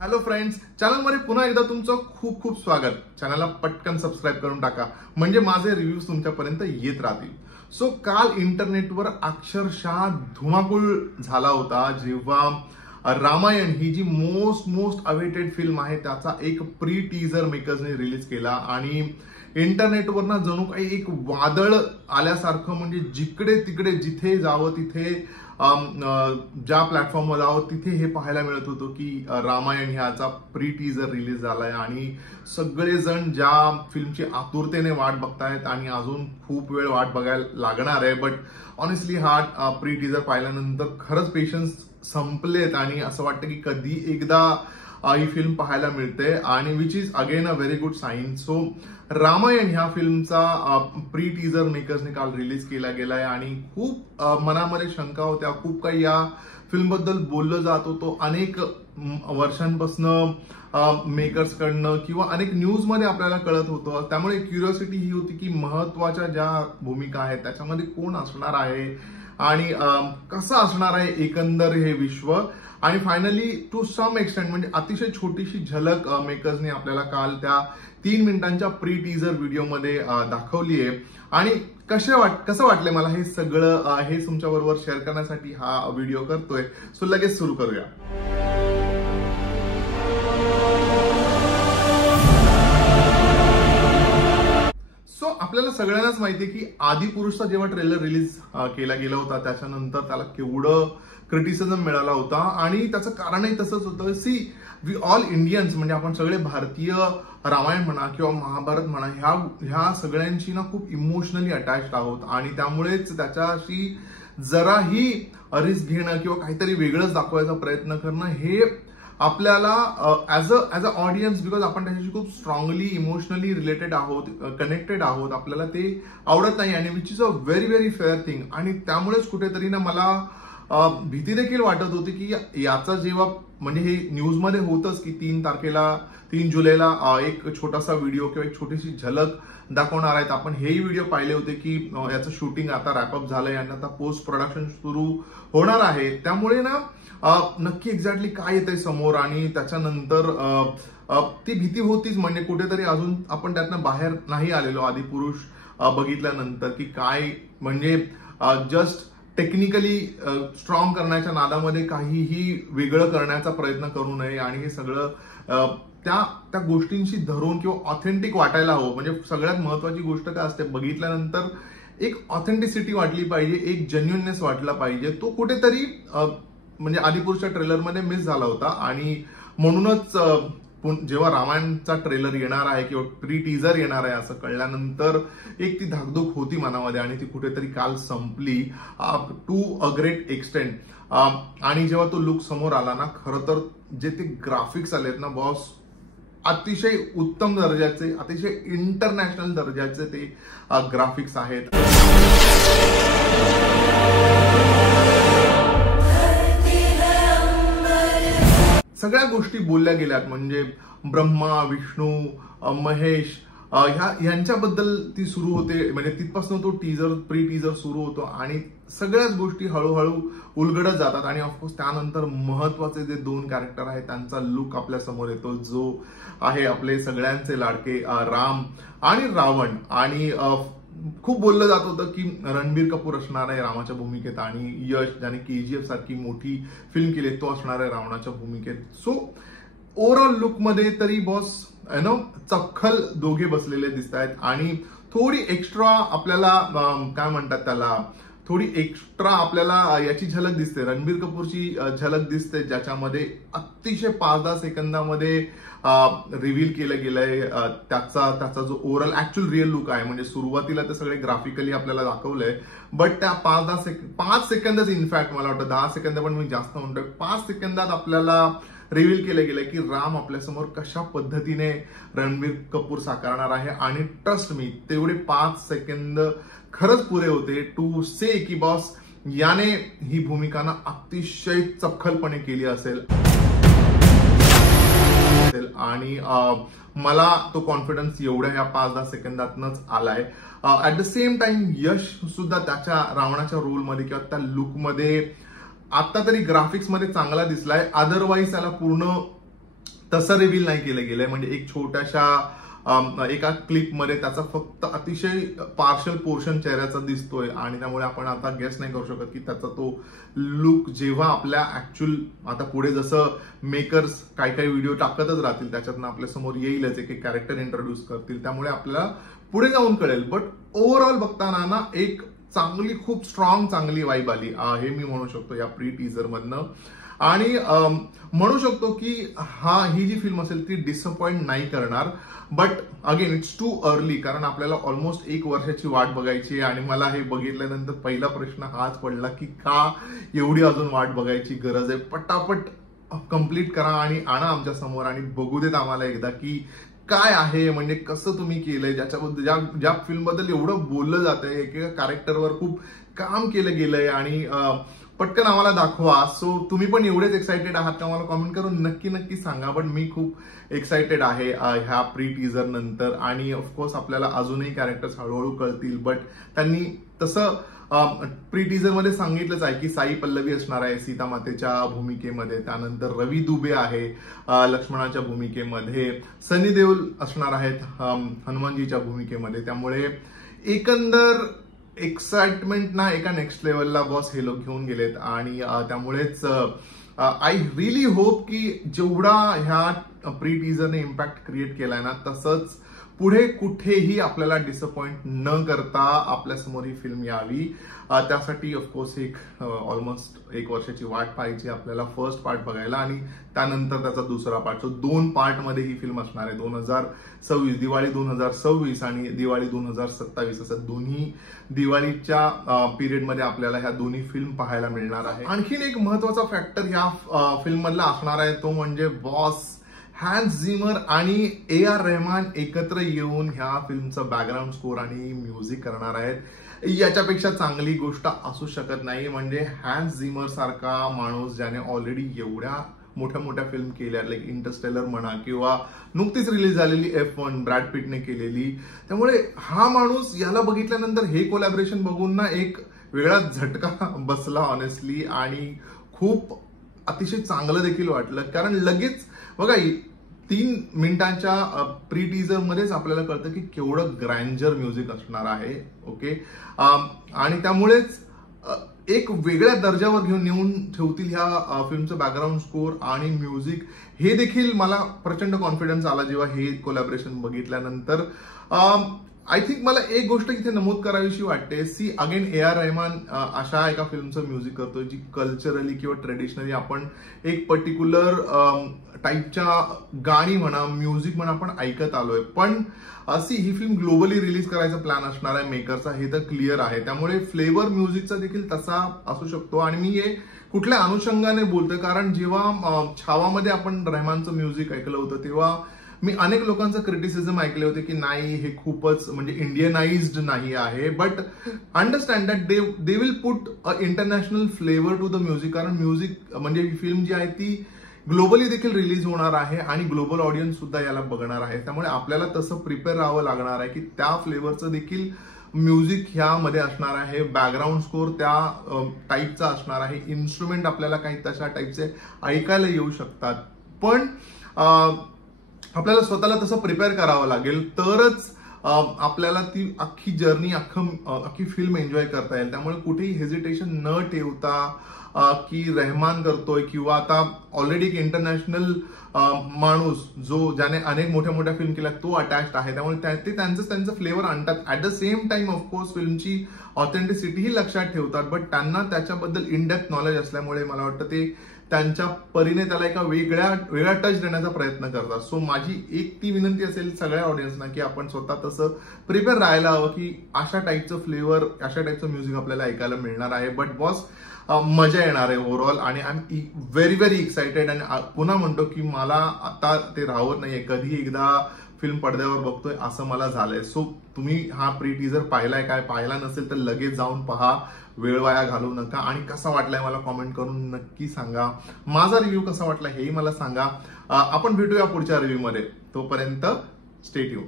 Hello friends, चॅनलमध्ये पुन्हा एकदा तुमचं खूप खूप स्वागत. चॅनलला पटकन सबस्क्राईब करून टाका म्हणजे माझे रिव्ह्यूज तुमच्यापर्यंत येत राहतील. सो काल इंटरनेटवर अक्षरशः धुमाकूळ झाला होता जेव्हा रामायण ही जी मोस्ट अवेटेड फिल्म आहे त्याचा एक प्री टीजर मेकर्सने रिलीज केला आणि इंटरनेटवर ना जणू काही एक वादळ आल्यासारखं, म्हणजे जिकडे तिकडे जिथे जावं तिथे ज्या प्लॅटफॉर्मवर जावं तिथे हे पाहायला मिळत होतं की रामायण ह्याचा प्री टीजर रिलीज झालाय आणि सगळेजण ज्या फिल्मची आतुरतेने वाट बघतायत आणि अजून खूप वेळ वाट बघायला लागणार आहे. बट ऑनेस्टली हा प्री टीजर पाहिल्यानंतर खरंच पेशन्स संपलेत आणि असं वाटतं की कधी एकदा ही फिल्म पाहायला मिळते आणि which is again a very good sign. So Ramayan ह्या फिल्मचा प्री टीजर मेकर्सने काल रिलीज केला गेलाय आणि खूप मनामध्ये शंका होत्या, खूप काही या फिल्म बद्दल बोललं जात होतं. अनेक वर्षांपासून मेकर्सकडनं किंवा अनेक न्यूज मध्ये आपल्याला कळत होतं. त्यामुळे क्युरिओसिटी ही होती की महत्वाच्या ज्या भूमिका आहेत त्याच्यामध्ये कोण असणार आहे आणि कसं असणार आहे एकंदर हे विश्व. आणि फायनली टू सम एक्सटेंट म्हणजे अतिशय छोटीशी झलक मेकर्सने आपल्याला काल त्या 3 मिनिटांच्या प्री टीजर व्हिडिओमध्ये दाखवली आहे. आणि कसं वाटलंय मला हे सगळं हे तुमच्या बरोबर शेअर करण्यासाठी हा व्हिडिओ करतोय. सो लगेच सुरू करूया. सो आपल्याला सगळ्यांनाच माहितीये की आदिपुरुषचा जेव्हा ट्रेलर रिलीज केला गेला होता त्याच्यानंतर त्याला केवढं क्रिटिसिझम मिळाला होता आणि त्याचं कारणही तसंच होतं. सी वी ऑल इंडियन्स म्हणजे आपण सगळे भारतीय रामायण म्हणा किंवा महाभारत म्हणा ह्या सगळ्यांशी ना खूप इमोशनली अटॅच्ड आहोत आणि त्यामुळेच त्याच्याशी जराही रिस्क घेणं किंवा काहीतरी वेगळंच दाखवायचा प्रयत्न करणं हे आपल्याला ऍज अ ऑडियन्स, बिकॉज आपण त्याच्याशी खूप स्ट्रॉंगली इमोशनली रिलेटेड आहोत, कनेक्टेड आहोत, आपल्याला ते आवडत नाही आणि which is a very very fair thing. आणि त्यामुळेच कुठेतरी ना मला भीती देखील वाटत होती की याचा जेव्हा म्हणजे हे न्यूजमध्ये होतच की 3 जुलैला एक छोटासा व्हिडिओ किंवा एक छोटीशी झलक दाखवणार आहेत. आपण हेही व्हिडिओ पाहिले होते की याचं शूटिंग आता रॅपअप झालंय आणि आता पोस्ट प्रोडक्शन सुरू होणार आहे. त्यामुळे ना नक्की एक्झॅक्टली काय येतंय समोर आणि त्याच्यानंतर ती भीती होतीच. म्हणजे कुठेतरी अजून आपण त्यातनं बाहेर नाही आलेलो आदिपुरुष बघितल्यानंतर की काय म्हणजे जस्ट टेक्निकली स्ट्रॉंग करण्याच्या नादामध्ये काहीही वेगळं करण्याचा प्रयत्न करू नये आणि हे सगळं त्या गोष्टींशी धरून किंवा ऑथेंटिक वाटायला हवं. म्हणजे सगळ्यात महत्वाची गोष्ट काय असते, बघितल्यानंतर एक ऑथेंटिसिटी वाटली पाहिजे, एक जेन्युइननेस वाटला पाहिजे. तो कुठेतरी म्हणजे आदिपुरुषच्या ट्रेलरमध्ये मिस झाला होता आणि म्हणूनच जेव्हा रामायणचा ट्रेलर येणार आहे किंवा प्री टीजर येणार आहे असं कळल्यानंतर एक ती धाकधूक होती मनामध्ये आणि ती कुठेतरी काल संपली टू अ ग्रेट एक्सटेंट. आणि जेव्हा तो लुक समोर आला ना, खरं तर जे ते ग्राफिक्स आलेत ना बॉस, अतिशय उत्तम दर्जाचे, अतिशय इंटरनॅशनल दर्जाचे ते ग्राफिक्स आहेत. सगळ्या गोष्टी बोलल्या गेल्यात म्हणजे ब्रह्मा, विष्णू, महेश ह्यांच्याबद्दल ती सुरू होते. म्हणजे तिथपासून तो प्री टीजर सुरू होतो आणि सगळ्याच गोष्टी हळूहळू उलगडत जातात आणि ऑफकोर्स त्यानंतर महत्वाचे जे 2 कॅरेक्टर आहेत त्यांचा लुक आपल्या समोर येतो, जो आहे आपले सगळ्यांचे लाडके राम आणि रावण. आणि खूप बोललं जात होतं की रणबीर कपूर असणार आहे रामाच्या भूमिकेत आणि यश, ज्याने KGF सारखी मोठी फिल्म केली, तो असणार आहे रावणाच्या भूमिकेत. सो ओव्हरऑल लुक मध्ये तरी बॉस चपखल दोघे बसलेले दिसत आहेत आणि थोडी एक्स्ट्रा आपल्याला काय म्हणतात त्याला, थोडी एक्स्ट्रा आपल्याला याची झलक दिसते, रणबीर कपूरची झलक दिसते, ज्याच्यामध्ये अतिशय 5-10 सेकंदामध्ये रिव्हील केलं गेलंय त्याचा जो ओव्हरऑल ऍक्च्युअल रिअल लुक आहे. म्हणजे सुरुवातीला ते सगळे ग्राफिकली आपल्याला दाखवलंय, बट त्या 5 सेकंदच, इनफॅक्ट मला वाटतं 10 सेकंद पण मी जास्त म्हणतोय, 5 सेकंदात आपल्याला रिव्हील केलं गेलंय की राम आपल्यासमोर कशा पद्धतीने रणबीर कपूर साकारणार आहे. आणि ट्रस्ट मी, तेवढे 5 सेकंद खरंच पुरे होते टू से की बॉस याने ही भूमिका ना अतिशय चपखलपणे केली असेल आणि मला तो कॉन्फिडन्स एवढ्या ह्या 5-10 सेकंदातनच आलाय. ऍट द सेम टाइम यश सुद्धा त्याच्या रावणाच्या रोलमध्ये किंवा त्या लुकमध्ये आता तरी ग्राफिक्स मध्ये चांगला दिसलाय. अदरवाईज त्याला पूर्ण तसं रिव्हील नाही केलं गेलंय. म्हणजे एक छोट्याशा एका क्लिपमध्ये त्याचा फक्त अतिशय पार्शल पोर्शन चेहऱ्याचा दिसतोय आणि त्यामुळे आपण आता गेस नाही करू शकत की त्याचा तो लुक जेव्हा आपल्या ऍक्च्युअल आता पुढे जसं मेकर्स काही काही व्हिडिओ टाकतच राहतील त्याच्यातनं आपल्या समोर येईलच, एक एक कॅरेक्टर इंट्रोड्यूस करतील, त्यामुळे आपल्याला पुढे जाऊन कळेल. बट ओव्हरऑल बघताना ना एक चांगली खूप स्ट्रॉंग चांगली वाईब आली हे मी म्हणू शकतो या प्री टीजर मधनं. आणि म्हणू शकतो की ही जी फिल्म असेल ती डिसअपॉइंट नाही करणार. But again it's too early, कारण आपल्याला ऑलमोस्ट 1 वर्षाची वाट बघायची आणि मला हे बघितल्यानंतर पहिला प्रश्न हाच पडला की का एवढी अजून वाट बघायची गरज आहे. पटापट कम्प्लीट करा आणि आणा आमच्या समोर आणि बघू देत आम्हाला एकदा की काय आहे, म्हणजे कसं तुम्ही केलंय, ज्याच्याबद्दल ज्या फिल्म बद्दल एवढं बोललं जातंय, एकेका कॅरेक्टरवर खूप काम केलं गेलंय आणि पटकन आम्हाला दाखवा. सो तुम्ही पण एवढेच एक्साइटेड आहात का मला कॉमेंट करून नक्की नक्की सांगा. बट मी खूप एक्साइटेड आहे ह्या प्री टीजर नंतर. आणि ऑफकोर्स आपल्याला अजूनही कॅरेक्टर्स हळूहळू कळतील. बट त्यांनी तसं प्री टीजर मध्ये सांगितलंच आहे की साई पल्लवी असणार आहे सीता मातेच्या भूमिकेमध्ये, त्यानंतर रवी दुबे आहे लक्ष्मणाच्या भूमिकेमध्ये, सनी देओल असणार आहेत हनुमानजीच्या भूमिकेमध्ये. त्यामुळे एकंदर एक्साइटमेंट ना एका नेक्स्ट लेवलला बॉस हे लोक घेऊन गेलेत. आणि त्यामुळेच आय रिली होप की जेवढा ह्या प्री टीजरने इम्पॅक्ट क्रिएट केलाय ना तसंच पुढे कुठेही आपल्याला डिसअपॉइंट न करता आपल्या समोर ही फिल्म यावी. त्यासाठी ऑफकोर्स ऑलमोस्ट 1 वर्षाची वाट पाहायची आपल्याला फर्स्ट पार्ट बघायला आणि त्यानंतर त्याचा दुसरा पार्ट. सो 2 पार्टमध्ये ही फिल्म असणार आहे. 2026 दिवाळी 2026 आणि दिवाळी 2027 असं दोन्ही दिवाळीच्या पिरियडमध्ये आपल्याला ह्या दोन्ही फिल्म पाहायला मिळणार आहे. आणखीन एक महत्वाचा फॅक्टर ह्या फिल्म मधला असणार आहे तो म्हणजे बॉस हॅन्स झिमर आणि AR रहमान एकत्र येऊन ह्या फिल्मचं बॅकग्राऊंड स्कोर आणि म्युझिक करणार आहेत. याच्यापेक्षा चांगली गोष्ट असू शकत नाही. म्हणजे हॅन्स झिमर सारखा माणूस ज्याने ऑलरेडी एवढ्या मोठ्या मोठ्या फिल्म केल्या, लाईक इंटरस्टेलर म्हणा किंवा नुकतीच रिलीज झालेली F1 ब्रॅड पिटने केलेली, त्यामुळे हा माणूस याला बघितल्यानंतर हे कोलॅबरेशन बघून ना एक वेगळा झटका बसला ऑनेस्टली. आणि खूप अतिशय चांगलं देखील वाटलं, कारण लगेच बघा 3 मिनिटांच्या प्री टीजर मध्येच आपल्याला कळतं की केवढं ग्रँजर म्युझिक असणार आहे. ओके, आणि त्यामुळेच एक वेगळ्या दर्जावर नेऊन ठेवतील ह्या फिल्मचं बॅकग्राऊंड स्कोर आणि म्युझिक. हे देखील मला प्रचंड कॉन्फिडन्स आला जेव्हा हे कोलॅबरेशन बघितल्यानंतर. आय थिंक मला एक गोष्ट इथे नमूद करावीशी वाटते. सी अगेन AR रहमान अशा एका फिल्मचं म्युझिक करतोय जी कल्चरली किंवा ट्रेडिशनली आपण एक पर्टिक्युलर टाईपच्या गाणी म्हणा म्युझिक म्हणा आपण ऐकत आलोय. पण ही फिल्म ग्लोबली रिलीज करायचा प्लॅन असणार आहे मेकरचा, हे तर क्लिअर आहे. त्यामुळे फ्लेवर म्युझिकचा देखील तसा असू शकतो. आणि मी हे कुठल्या अनुषंगाने बोलतोय, कारण जेव्हा छावामध्ये आपण रहमानचं म्युझिक ऐकलं होतं तेव्हा मी अनेक लोकांचं क्रिटिसिझम ऐकले होते की नाही हे खूपच म्हणजे इंडियनाइज्ड नाही आहे. But understand that they will put a international flavour to the music, कारण म्युझिक म्हणजे ही फिल्म जी आहे ती ग्लोबली देखील रिलीज होणार आहे आणि ग्लोबल ऑडियन्स सुद्धा याला बघणार आहे. त्यामुळे आपल्याला तसं प्रिपेअर राहावं लागणार आहे की त्या फ्लेवरचं देखील म्युझिक ह्यामध्ये असणार आहे, बॅकग्राऊंड स्कोर त्या टाईपचा असणार आहे, इन्स्ट्रुमेंट आपल्याला काही तशा टाईपचे ऐकायला येऊ शकतात. पण आपल्याला स्वतःला तसं प्रिपेअर करावं लागेल तरच आपल्याला ती अख्खी जर्नी अख्खी फिल्म एन्जॉय करता येईल. त्यामुळे कुठेही हेजिटेशन न ठेवता की रहमान करतोय किंवा आता ऑलरेडी एक इंटरनॅशनल माणूस ज्याने अनेक मोठ्या मोठ्या फिल्म केल्या तो अटॅच्ड आहे. त्यामुळे ते त्यांचं फ्लेवर आणतात. At the same time of course फिल्मची ऑथेंटिसिटीही लक्षात ठेवतात. बट त्यांना त्याच्याबद्दल इन डेप्थ नॉलेज असल्यामुळे मला वाटतं ते त्यांच्या परीने त्याला एका वेगळा टच देण्याचा प्रयत्न करतात. सो माझी एक ती विनंती असेल सगळ्या ऑडियन्सना की आपण स्वतः तसं प्रिपेअर राहायला हवं की अशा टाईपचं फ्लेवर अशा टाईपचं म्युझिक आपल्याला ऐकायला मिळणार आहे. बट बॉस मजा येणार आहे ओव्हरऑल आणि आय एम व्हेरी एक्साइटेड. आणि पुन्हा म्हणतो की मला आता ते राहत नाहीये, कधी एकदा फिल्म पडद्यावर बघतोय असं मला झालंय. सो तुम्ही हा प्री टीजर पाहिलाय काय, पाहिला नसेल तर लगेच जाऊन पहा, वेळ वाया घालवू नका. आणि कसा वाटलाय मला कॉमेंट करून नक्की सांगा. माझा रिव्ह्यू कसा वाटला हेही मला सांगा. आपण भेटूया पुढच्या रिव्ह्यू मध्ये. तोपर्यंत स्टे ट्यून.